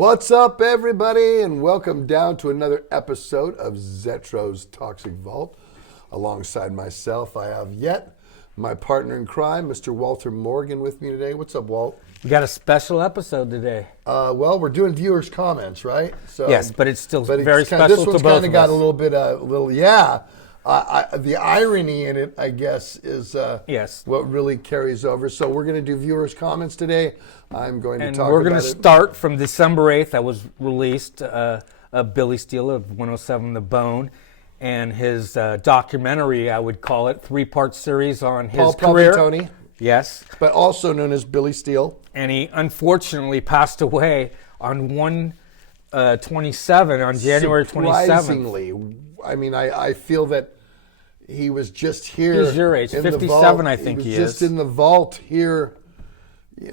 What's up, everybody, and welcome down to another episode of Zetro's Toxic Vault. Alongside myself, I have yet my partner in crime, Mr. Walter Morgan, with me today. What's up, Walt? We got a special episode today. Well, we're doing viewers' comments, right? So, yes, but it's still very special to both of us. This one's kind of got a little bit, the irony in it, I guess, is what really carries over. So we're going to do viewers' comments today. I'm going to talk about it. And we're going to start from December 8th. That was released, Billy Steele of 107 The Bone, and his documentary, I would call it, 3-part series on his career. Tony. Yes. But also known as Billy Steele. And he unfortunately passed away on January 27th. Surprisingly. I mean, I feel that he was just here. He's your age, 57, I think he is. Just in the vault here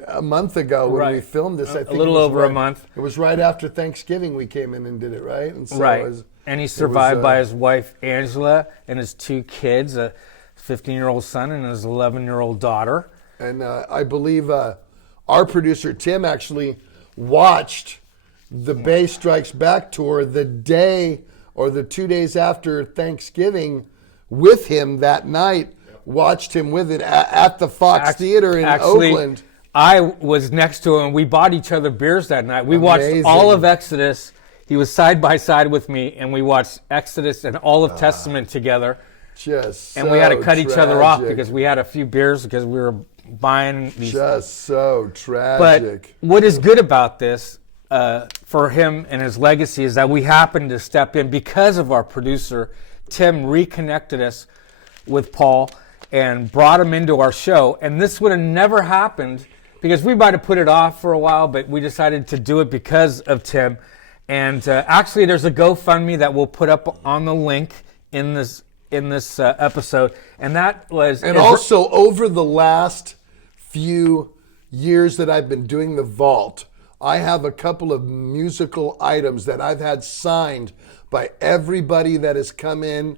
a month ago when we filmed this. I think a little over a month. It was right after Thanksgiving we came in and did it, right? And so right. And he's survived by his wife, Angela, and his 2 kids, a 15-year-old son and his 11-year-old daughter. And I believe our producer, Tim, actually watched the Bay Strikes Back tour the day or the 2 days after Thanksgiving with him that night. Watched him with it at the Fox Theater in Oakland. I was next to him. We bought each other beers that night. We watched all of Exodus. He was side by side with me, and we watched Exodus and all of Testament together. And we had to cut each other off because we had a few beers because we were buying these. Just so tragic. But what is good about this for him and his legacy is that we happened to step in because of our producer. Tim reconnected us with Paul and brought him into our show. And this would have never happened because we might have put it off for a while, but we decided to do it because of Tim. And actually, there's a GoFundMe that we'll put up on the link in this episode. And that was... And also, over the last few years that I've been doing the Vault, I have a couple of musical items that I've had signed by everybody that has come in,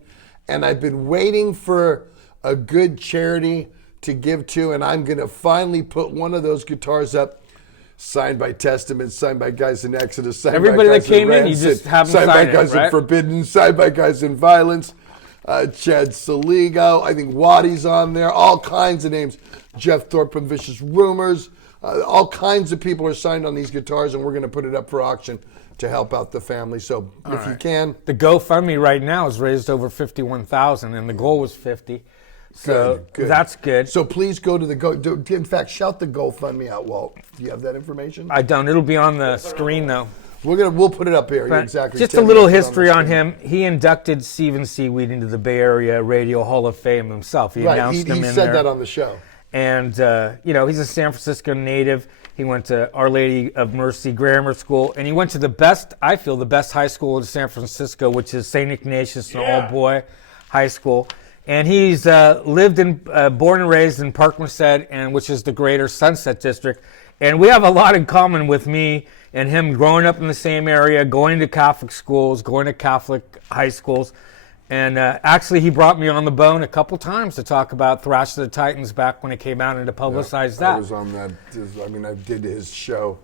and I've been waiting for a good charity to give to, and I'm going to finally put one of those guitars up, signed by Testament, signed by guys in Exodus, signed everybody by guys that came in in, you just haven't signed by signed guys it, right? in Forbidden, signed by guys in Violence, Chad Saligo, I think Waddy's on there, all kinds of names, Jeff Thorpe from Vicious Rumors, all kinds of people are signed on these guitars, and we're going to put it up for auction to help out the family. So if you can. The GoFundMe right now has raised over $51,000, and the goal was $50,000. So good. That's good. So please go to the in fact, shout the GoFundMe out, Walt. Do you have that information? I don't. It'll be on the screen though. We'll put it up here. Yeah, exactly. Just a little history on him. He inducted Stephen Seaweed into the Bay Area Radio Hall of Fame himself. He announced him in there. He said that on the show. And he's a San Francisco native. He went to Our Lady of Mercy Grammar School, and he went to the best high school in San Francisco, which is St. Ignatius, an all-boy high school. And he's born and raised in Park Merced, which is the greater Sunset District. And we have a lot in common with me and him growing up in the same area, going to Catholic schools, going to Catholic high schools. And actually, he brought me on the Bone a couple times to talk about Thrash of the Titans back when it came out and to publicize that. I was on that. I did his show.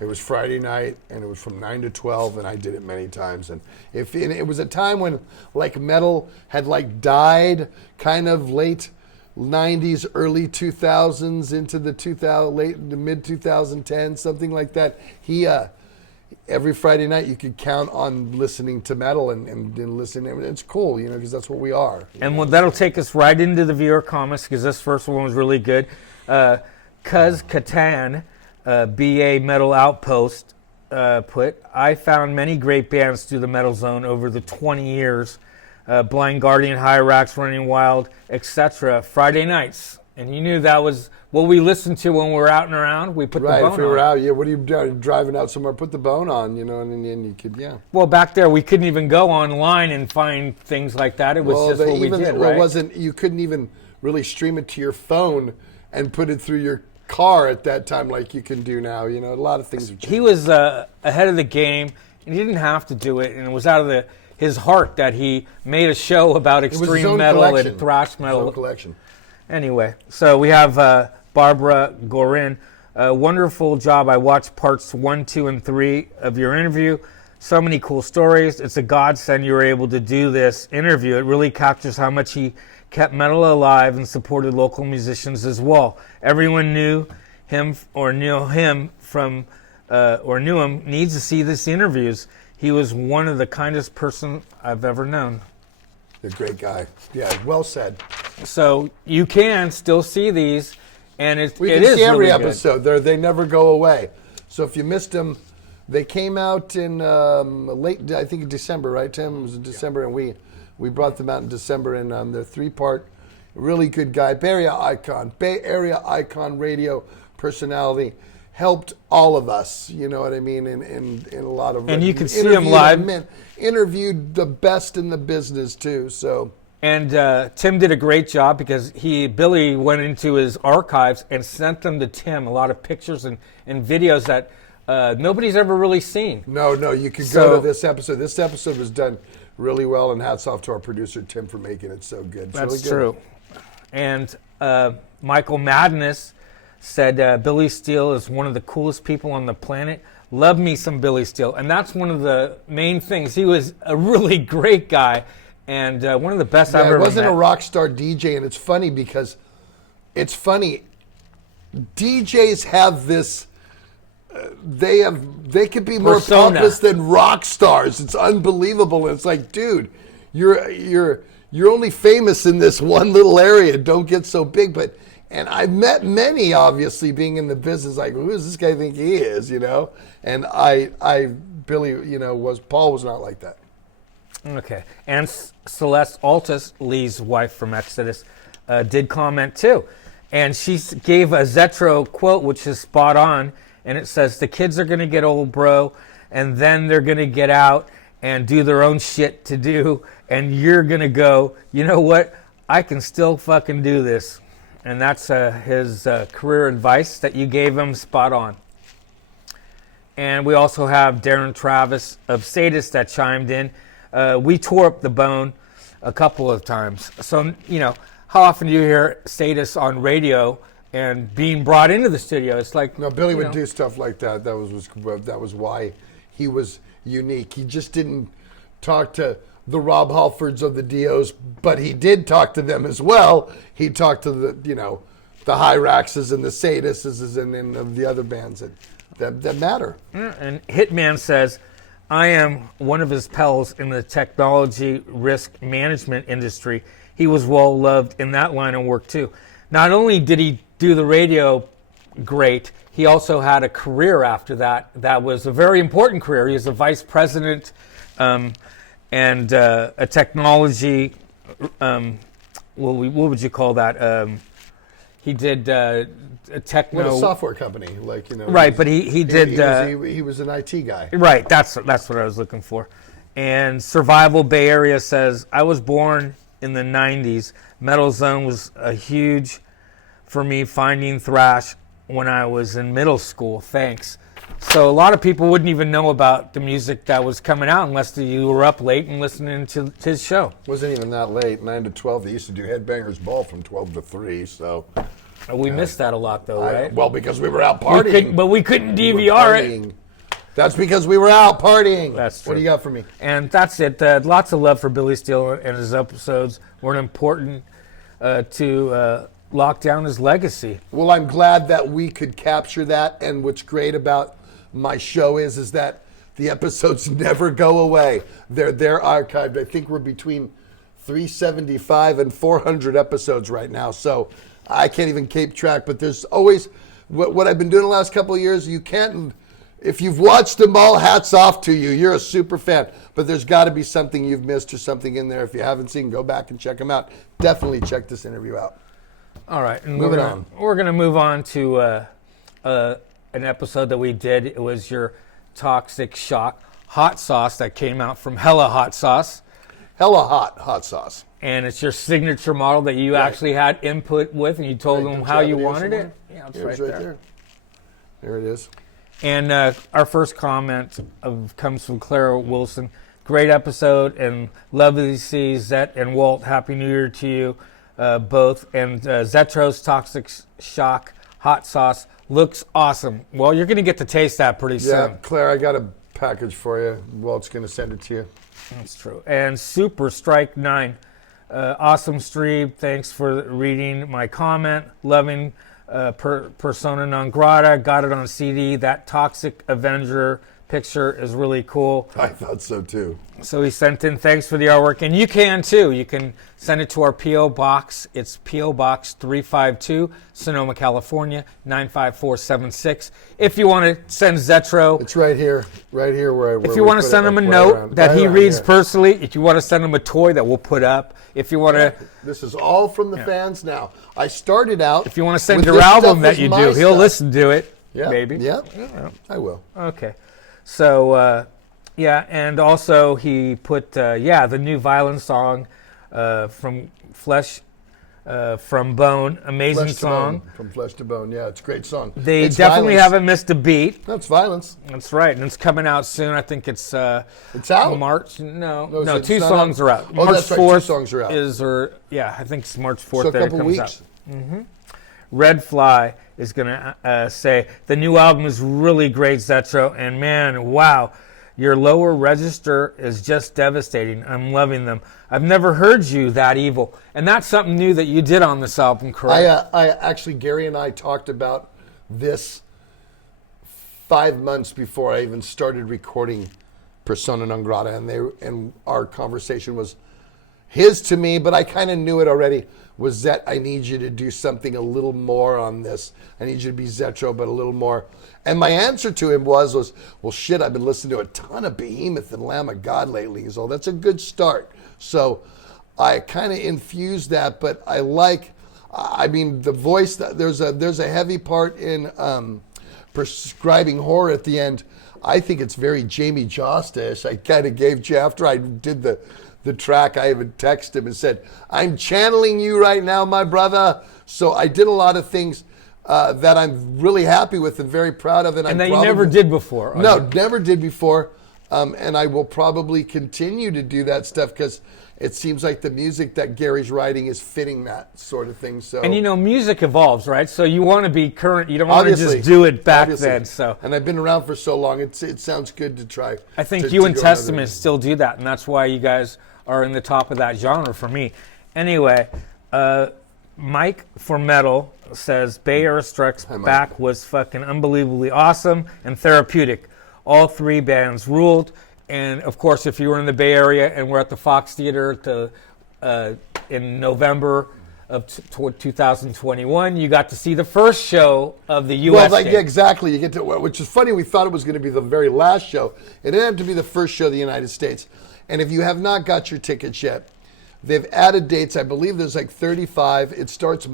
It was Friday night, and it was from 9 to 12, and I did it many times. And it was a time when metal had died, kind of late 90s, early 2000s into the mid 2010s, something like that. He every Friday night you could count on listening to metal and listening. It's cool, because that's what we are. And that'll take us right into the viewer comments because this first one was really good. Cuz Catan, BA Metal Outpost, put, I found many great bands through the Metal Zone over the 20 years. Blind Guardian, Hyrax, Running Wild, etc. Friday nights. And you knew that was what we listened to when we were out and around. We put the Bone on. Right, if we were out, what are you doing? Driving out somewhere, put the Bone on, and you could, Well, back there, we couldn't even go online and find things like that. It was just what we did, right? You couldn't even really stream it to your phone and put it through your car at that time like you can do now. A lot of things have changed. He was ahead of the game, and he didn't have to do it, and it was out of his heart that he made a show about extreme metal and thrash metal. His own collection. Anyway, so we have Barbara Gorin. Wonderful job. I watched parts 1, 2, and 3 of your interview. So many cool stories. It's a godsend you were able to do this interview. It really captures how much he kept metal alive and supported local musicians as well. Everyone knew him needs to see these interviews. He was one of the kindest person I've ever known. A great guy. Yeah, well said. So you can still see these, and it We can is see every really good. episode. They never go away. So if you missed them, they came out in late, I think in December, right, Tim? It was in December, and we brought them out in December, and they're 3-part. Really good guy. Bay Area icon radio personality. Helped all of us, you know what I mean, in a lot of... And you can see him live. Interviewed the best in the business, too, so... And Tim did a great job because Billy went into his archives and sent them to Tim, a lot of pictures and videos that nobody's ever really seen. No, you could go to this episode. This episode was done really well, and hats off to our producer, Tim, for making it so good. It's That's really good. true. And Michael Madness said Billy Steele is one of the coolest people on the planet. Love me some Billy Steele. And that's one of the main things. He was a really great guy and one of the best I've ever met. He wasn't a rock star DJ, and it's funny because DJs have this... They could be more Persona. pompous than rock stars. It's unbelievable. And it's like, dude, you're only famous in this one little area. Don't get so big. And I've met many, obviously, being in the business, like, who does this guy think he is, you know? And Billy, you know, Paul was not like that. Okay. And Celeste Altus, Lee's wife from Exodus, did comment too. And she gave a Zetro quote, which is spot on. And it says, the kids are going to get old, bro, and then they're going to get out and do their own shit to do. And you're going to go, you know what? I can still fucking do this. And that's his career advice that you gave him, spot on. And we also have Darren Travis of Sadist that chimed in. We tore up the bone a couple of times. So, you know, how often do you hear Sadist on radio and being brought into the studio? It's like... No, Billy would do stuff like that. That was why he was unique. He just didn't talk to the Rob Halfords of the Dios, but he did talk to them as well. He talked to the Hyraxes and the Sadists and the other bands that matter. And Hitman says, I am one of his pals in the technology risk management industry. He was well loved in that line of work too. Not only did he do the radio great, he also had a career after that. That was a very important career. He was a vice president and a technology, what would you call that? He did a techno... What a software company, like, you know. Right, but he did... He was an IT guy. Right, that's what I was looking for. And Survival Bay Area says, I was born in the 90s. Metal Zone was a huge for me finding thrash when I was in middle school. Thanks. So a lot of people wouldn't even know about the music that was coming out unless you were up late and listening to his show. Wasn't even that late, 9 to 12. They used to do Headbangers Ball from 12 to 3, so... We missed that a lot, though, right? Well, because we were out partying. But we couldn't DVR it. That's because we were out partying. That's true. What do you got for me? And that's it. Lots of love for Billy Steele and his episodes were important to lock down his legacy. Well, I'm glad that we could capture that. And what's great about my show is that the episodes never go away. They're archived. I think we're between 375 and 400 episodes right now. So I can't even keep track. But there's always what I've been doing the last couple of years. You can't. If you've watched them all, hats off to you. You're a super fan. But there's got to be something you've missed or something in there. If you haven't seen, go back and check them out. Definitely check this interview out. All right. And Moving on. We're going to move on to an episode that we did. It was your Toxic Shock hot sauce that came out from Hella Hot Sauce. Hella hot sauce. And it's your signature model that you actually had input with, and you told them how you wanted it. Yeah, it's right there. There it is. And our first comment comes from Clara Wilson. Great episode, and lovely to see Zet and Walt. Happy New Year to you both. And Zetro's Toxic Shock hot sauce. Looks awesome. Well, you're going to get to taste that pretty Yeah, soon. Claire, I got a package for you. Walt's going to send it to you. That's true. And Super Strike 9. Awesome stream. Thanks for reading my comment. Loving Persona Non Grata. Got it on CD. That Toxic Avenger picture is really cool. I thought so too. So he sent in thanks for the artwork. And you can too. You can send it to our P.O. Box. It's P.O. Box 352, Sonoma, California, 95476. If you want to send Zetro. It's right here where if you want to send him a note that he reads personally, if you want to send him a toy that we'll put up, if you want to... This is all from the fans now. I started out... If you want to send your album that you do, he'll listen to it. Yeah, maybe. Yeah, I will. Okay. So, and also he put, the new Violence song from Flesh from Bone. Amazing Flesh to song. Bone, from Flesh to Bone, yeah, it's a great song. They definitely haven't missed a beat. That's Violence. That's right, and it's coming out soon. I think it's out? March. No, two songs are out. Oh, March that's right, 4th 2 songs are out. I think it's March 4th So a that it couple comes weeks. out. Mm-hmm. Red Fly is going to say, the new album is really great, Zetro, and man, wow, your lower register is just devastating. I'm loving them. I've never heard you that evil. And that's something new that you did on this album, correct? I actually, Gary and I talked about this 5 months before I even started recording Persona Non Grata, and our conversation was his to me, but I kind of knew it already, was that I need you to do something a little more on this. I need you to be Zetro, but a little more. And my answer to him was, well, shit, I've been listening to a ton of Behemoth and Lamb of God lately. He's all, that's a good start. So I kind of infused that, but the voice, there's a heavy part in prescribing horror at the end. I think it's very Jamie Josta-ish. I kind of gave you, after I did the track, I even texted him and said, I'm channeling you right now, my brother. So I did a lot of things that I'm really happy with and very proud of. And that you never did before. No, never did before. And I will probably continue to do that stuff because it seems like the music that Gary's writing is fitting that sort of thing. So, and music evolves, right? So you want to be current. You don't want to just do it back then. So, and I've been around for so long, it sounds good to try. I think you and Testament still do that, and that's why you guys are in the top of that genre for me. Anyway, Mike for Metal says Bay Area Strikes Back was fucking unbelievably awesome and therapeutic. All 3 bands ruled. And of course, if you were in the Bay Area and we're at the Fox Theater in November of 2021, you got to see the first show of the U.S. Well, exactly. You get to, which is funny. We thought it was going to be the very last show. It ended up to be the first show of the United States. And if you have not got your tickets yet, they've added dates. I believe there's 35. It starts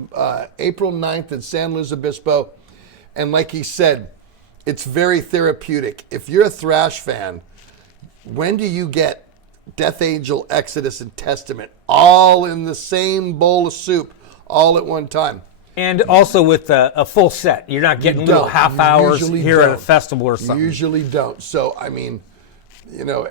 April 9th in San Luis Obispo. And like he said, it's very therapeutic. If you're a thrash fan, when do you get Death Angel, Exodus, and Testament all in the same bowl of soup all at one time? And also with a full set. You're not getting little half hours here at a festival or something. Usually don't. So,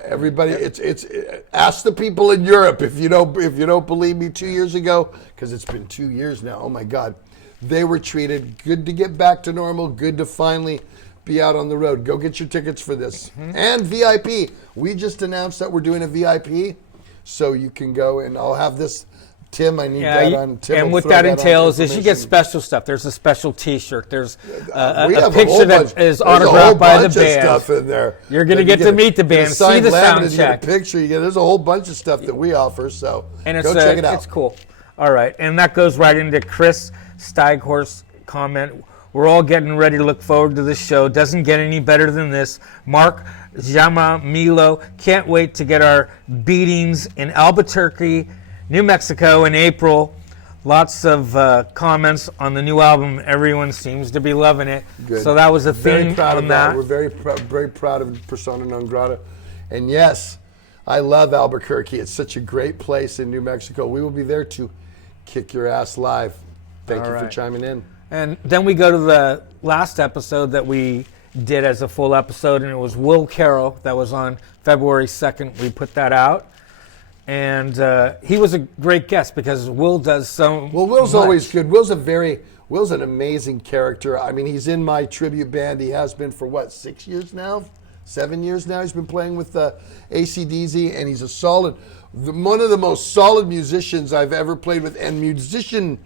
everybody, it's ask the people in Europe if you don't believe me. 2 years ago, because it's been 2 years now. Oh my God, they were treated good to get back to normal. Good to finally be out on the road. Go get your tickets for this and VIP. We just announced that we're doing a VIP, so you can go and I'll have this. Tim, I need that on. Tim, and what that entails is you get special stuff. There's a special T-shirt. There's a picture that is autographed by the band. Stuff in there. You're going to get to meet the band, see the sound check. You get a picture. There's a whole bunch of stuff that we offer. So go check it out. It's cool. All right, and that goes right into Chris Steighorst's comment. We're all getting ready to look forward to this show. Doesn't get any better than this. Mark Jamamilo, can't wait to get our beatings in Albuquerque, New Mexico in April. Lots of comments on the new album. Everyone seems to be loving it. Good. So that was a theme on that. We're very proud of Persona Non Grata. And yes, I love Albuquerque. It's such a great place in New Mexico. We will be there to kick your ass live. Thank you for chiming in. And then we go to the last episode that we did as a full episode, and it was Will Carroll. That was on February 2nd. We put that out. And he was a great guest because Will does so Well, Will's much. always good. Will's an amazing character. I mean, he's in my tribute band. He has been for what, 6 years now? 7 years now he's been playing with AC/DC, and he's a solid, one of the most solid musicians I've ever played with, and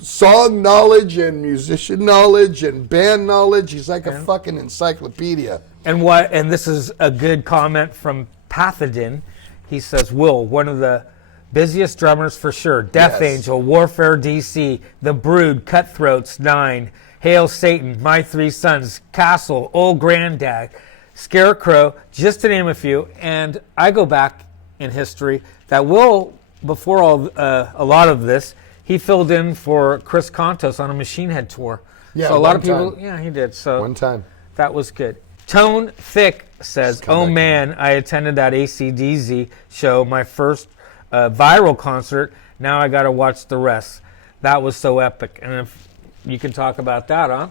song knowledge and musician knowledge and band knowledge. He's like a fucking encyclopedia. And this is a good comment from Pathodin. He says, Will, one of the busiest drummers for sure. Death Angel, Warfare DC, The Brood, Cutthroats, 9, Hail Satan, My Three Sons, Castle, Old Granddad, Scarecrow, just to name a few. And I go back in history that Will, before a lot of this, he filled in for Chris Contos on a Machine Head tour. Yeah, so a lot of people, he did. So one time. That was good. Tone Thick says, oh man, I attended that AC/DC show, my first viral concert. Now I got to watch the rest. That was so epic. And if you can talk about that, huh?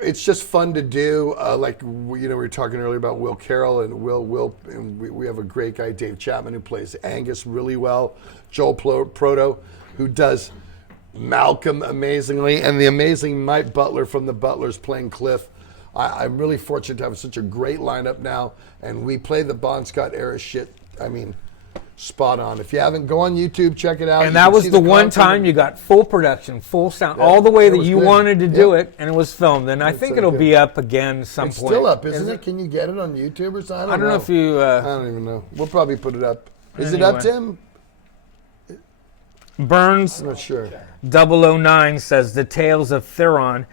It's just fun to do. We were talking earlier about Will Carroll, and and we have a great guy, Dave Chapman, who plays Angus really well. Joel Proto, who does Malcolm amazingly, and the amazing Mike Butler from the Butlers playing Cliff. I'm really fortunate to have such a great lineup now, and we play the Bon Scott era shit. I mean, spot on. If you haven't, go on YouTube, check it out. And that was the one time you got full production, full sound, all the way that you wanted to do it, and it was filmed. And I think it'll be up again some point. It's still up, isn't it? Can you get it on YouTube or something? I don't know if you... I don't even know. We'll probably put it up. Is it up, Tim? Burns I'm not sure. 009 says the Tales of Theron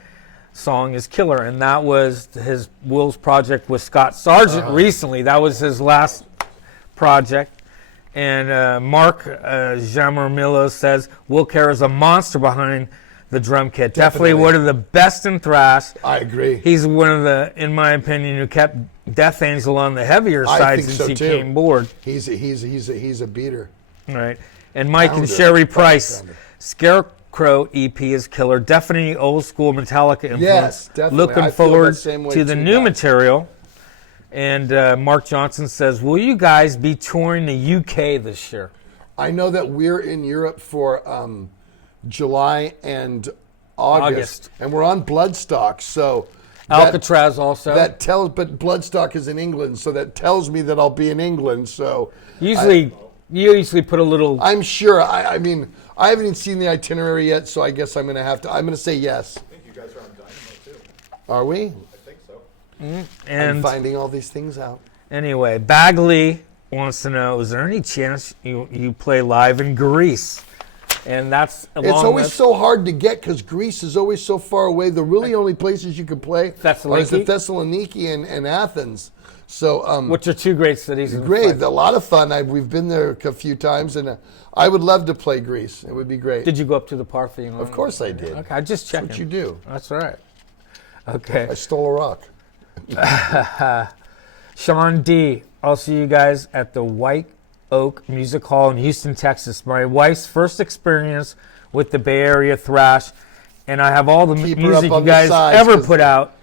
song is killer, and that was Will's project with Scott Sargent recently. That was his last project. And Mark Jamarmillo says Will Kerr is a monster behind the drum kit. Definitely one of the best in thrash. I agree. He's one of the, in my opinion, who kept Death Angel on the heavier side since he came aboard. He's a beater. Right. And Mike and Sherry Price, Scarecrow EP is killer. Definitely old school Metallica influence. Yes, definitely. Looking forward to the new material. And Mark Johnson says, will you guys be touring the UK this year? I know that we're in Europe for July and August. And we're on Bloodstock, so... Alcatraz also. But Bloodstock is in England, so that tells me that I'll be in England, so... You usually put a little... I'm sure. I mean, I haven't even seen the itinerary yet, so I guess I'm going to say yes. I think you guys are on Dynamo, too. Are we? I think so. And I'm finding all these things out. Anyway, Bagley wants to know, is there any chance you play live in Greece? And that's it's always so hard to get because Greece is always so far away. The really only places you can play are Thessaloniki and Athens. So, which are two great cities. Great, a lot of fun. We've been there a few times, and I would love to play Greece. It would be great. Did you go up to the Parthenon? Of course I did. Okay, I just checking. That's what you do. That's all right. Okay. I stole a rock. Sean D. I'll see you guys at the White Oak Music Hall in Houston, Texas. My wife's first experience with the Bay Area thrash, and I have all the music you guys ever put out.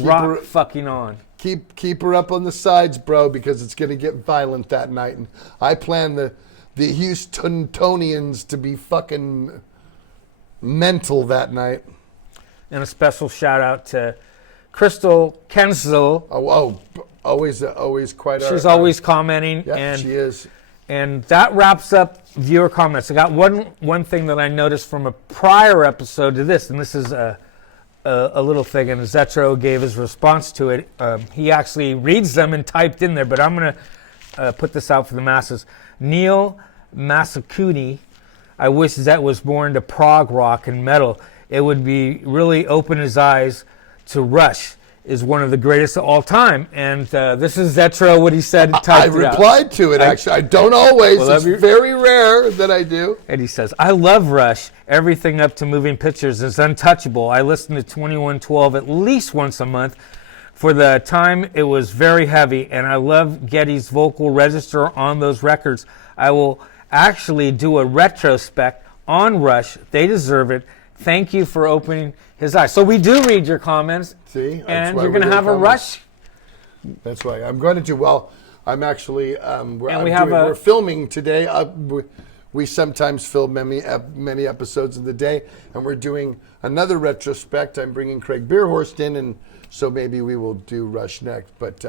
Rock fucking on. Keep her up on the sides, bro, because it's going to get violent that night. And I plan the Houstonians to be fucking mental that night. And a special shout out to Crystal Kensel. Always quite. She's always commenting. Yeah, and she is. And that wraps up viewer comments. I got one thing that I noticed from a prior episode to this, and this is a little thing, and Zetro gave his response to it. He actually reads them and typed in there, but I'm going to put this out for the masses. Neil Masakuni, I wish Zet was born to prog rock and metal. It would be really open his eyes to Rush is one of the greatest of all time. And this is Zetro, what he said. I replied to it, actually. I don't always. It's very rare that I do. And he says, I love Rush. Everything up to Moving Pictures is untouchable. I listen to 2112 at least once a month. For the time, it was very heavy, and I love Geddy's vocal register on those records. I will actually do a retrospect on Rush. They deserve it. Thank you for opening his eyes. So we do read your comments. See? And you're going to have a Rush? That's right. I'm going to do, well, I'm actually, we're filming today. We sometimes film many episodes in the day, and we're doing another retrospect. I'm bringing Craig Beerhorst in, and so maybe we will do Rush next. But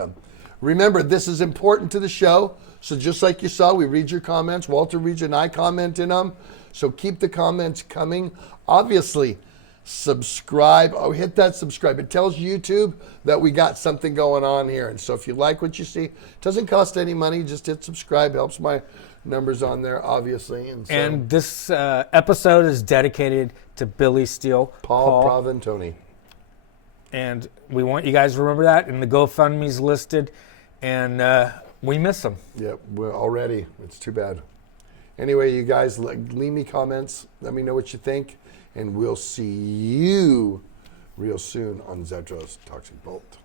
remember, this is important to the show. So just like you saw, we read your comments. Walter reads and I comment in them. So keep the comments coming. Obviously, subscribe. Oh, hit that subscribe. It tells YouTube that we got something going on here. And so if you like what you see, it doesn't cost any money. Just hit subscribe. Helps my numbers on there, obviously. And, so, And this episode is dedicated to Billy Steele. Paul Proventoni. And we want you guys to remember that. And the GoFundMe's listed. And we miss him. Yep, we're already. It's too bad. Anyway, you guys, leave me comments. Let me know what you think. And we'll see you real soon on Zetro's Toxic Bolt.